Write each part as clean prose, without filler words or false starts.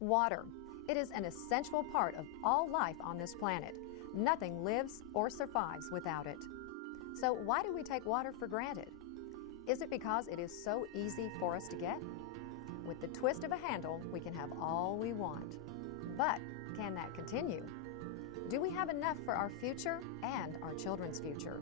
Water. It is an essential part of all life on this planet. Nothing lives or survives without it. So why do we take water for granted? Is it because it is so easy for us to get? With the twist of a handle, we can have all we want. But can that continue? Do we have enough for our future and our children's future?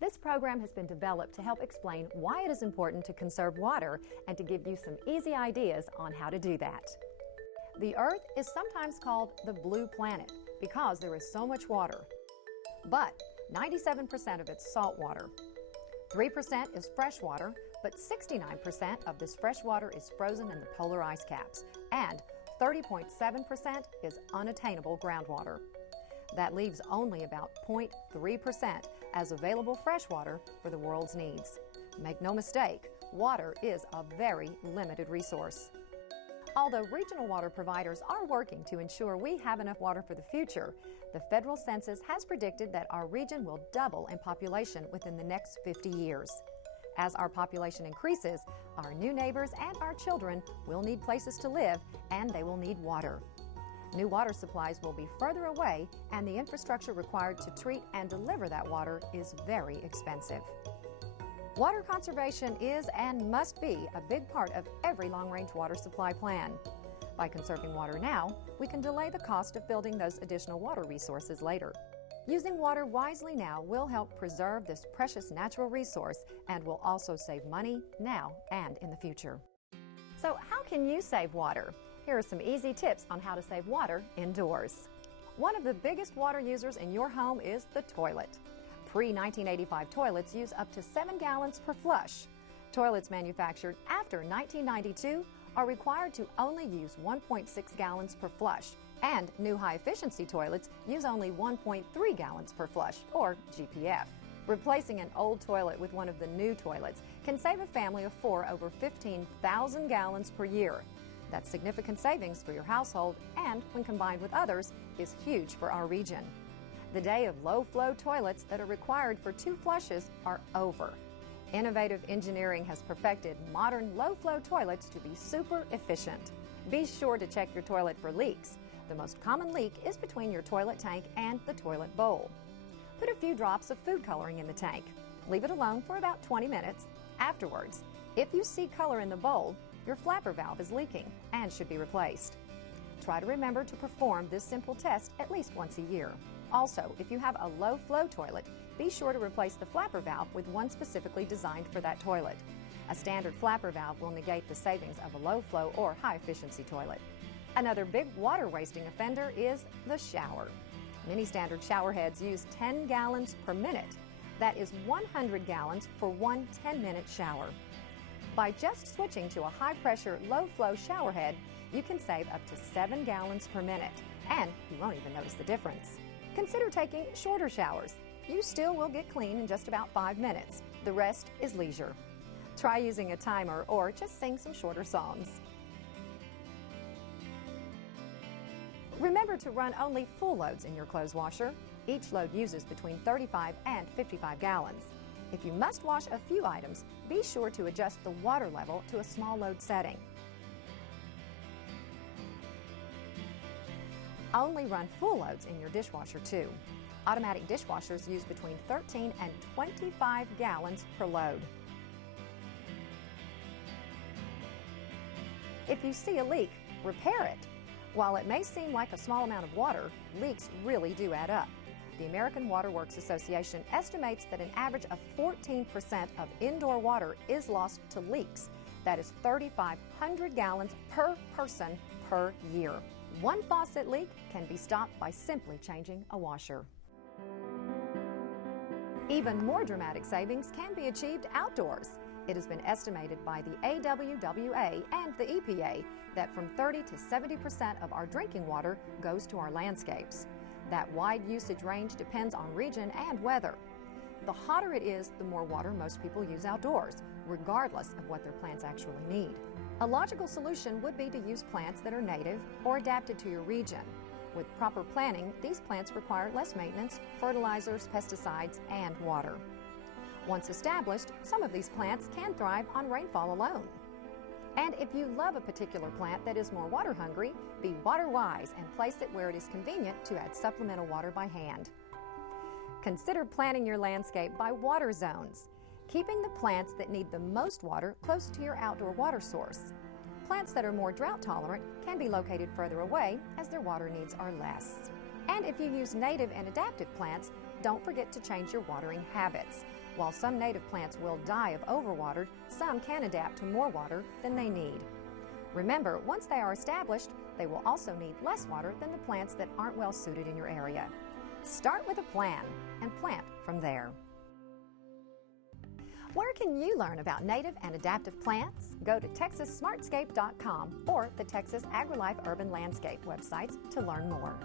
This program has been developed to help explain why it is important to conserve water and to give you some easy ideas on how to do that. The Earth is sometimes called the blue planet because there is so much water. But 97% of it's salt water. 3% is fresh water, but 69% of this fresh water is frozen in the polar ice caps, and 30.7% is unattainable groundwater. That leaves only about 0.3% as available fresh water for the world's needs. Make no mistake, water is a very limited resource. Although regional water providers are working to ensure we have enough water for the future, the federal census has predicted that our region will double in population within the next 50 years. As our population increases, our new neighbors and our children will need places to live, and they will need water. New water supplies will be further away, and the infrastructure required to treat and deliver that water is very expensive. Water conservation is and must be a big part of every long-range water supply plan. By conserving water now, we can delay the cost of building those additional water resources later. Using water wisely now will help preserve this precious natural resource and will also save money now and in the future. So how can you save water? Here are some easy tips on how to save water indoors. One of the biggest water users in your home is the toilet. Pre-1985 toilets use up to 7 gallons per flush. Toilets manufactured after 1992 are required to only use 1.6 gallons per flush, and new high-efficiency toilets use only 1.3 gallons per flush, or GPF. Replacing an old toilet with one of the new toilets can save a family of 4 over 15,000 gallons per year. That's significant savings for your household, and when combined with others, is huge for our region. The day of low-flow toilets that are required for 2 flushes are over. Innovative engineering has perfected modern low-flow toilets to be super efficient. Be sure to check your toilet for leaks. The most common leak is between your toilet tank and the toilet bowl. Put a few drops of food coloring in the tank. Leave it alone for about 20 minutes. Afterwards, if you see color in the bowl, your flapper valve is leaking and should be replaced. Try to remember to perform this simple test at least once a year. Also, if you have a low-flow toilet, be sure to replace the flapper valve with one specifically designed for that toilet. A standard flapper valve will negate the savings of a low-flow or high-efficiency toilet. Another big water-wasting offender is the shower. Many standard shower heads use 10 gallons per minute. That is 100 gallons for one 10-minute shower. By just switching to a high-pressure, low-flow shower head, you can save up to 7 gallons per minute, and you won't even notice the difference. Consider taking shorter showers. You still will get clean in just about 5 minutes. The rest is leisure. Try using a timer or just sing some shorter songs. Remember to run only full loads in your clothes washer. Each load uses between 35 and 55 gallons. If you must wash a few items, be sure to adjust the water level to a small load setting. Only run full loads in your dishwasher too. Automatic dishwashers use between 13 and 25 gallons per load. If you see a leak, repair it. While it may seem like a small amount of water, leaks really do add up. The American Water Works Association estimates that an average of 14% of indoor water is lost to leaks. That is 3,500 gallons per person per year. One faucet leak can be stopped by simply changing a washer. Even more dramatic savings can be achieved outdoors. It has been estimated by the AWWA and the EPA that from 30 to 70% of our drinking water goes to our landscapes. That wide usage range depends on region and weather. The hotter it is, the more water most people use outdoors, regardless of what their plants actually need. A logical solution would be to use plants that are native or adapted to your region. With proper planting, these plants require less maintenance, fertilizers, pesticides, and water. Once established, some of these plants can thrive on rainfall alone. And if you love a particular plant that is more water hungry, be water wise and place it where it is convenient to add supplemental water by hand. Consider planning your landscape by water zones, keeping the plants that need the most water close to your outdoor water source. Plants that are more drought tolerant can be located further away as their water needs are less. And if you use native and adaptive plants, don't forget to change your watering habits. While some native plants will die of overwatered, some can adapt to more water than they need. Remember, once they are established, they will also need less water than the plants that aren't well suited in your area. Start with a plan and plant from there. Where can you learn about native and adaptive plants? Go to TexasSmartscape.com or the Texas AgriLife Urban Landscape websites to learn more.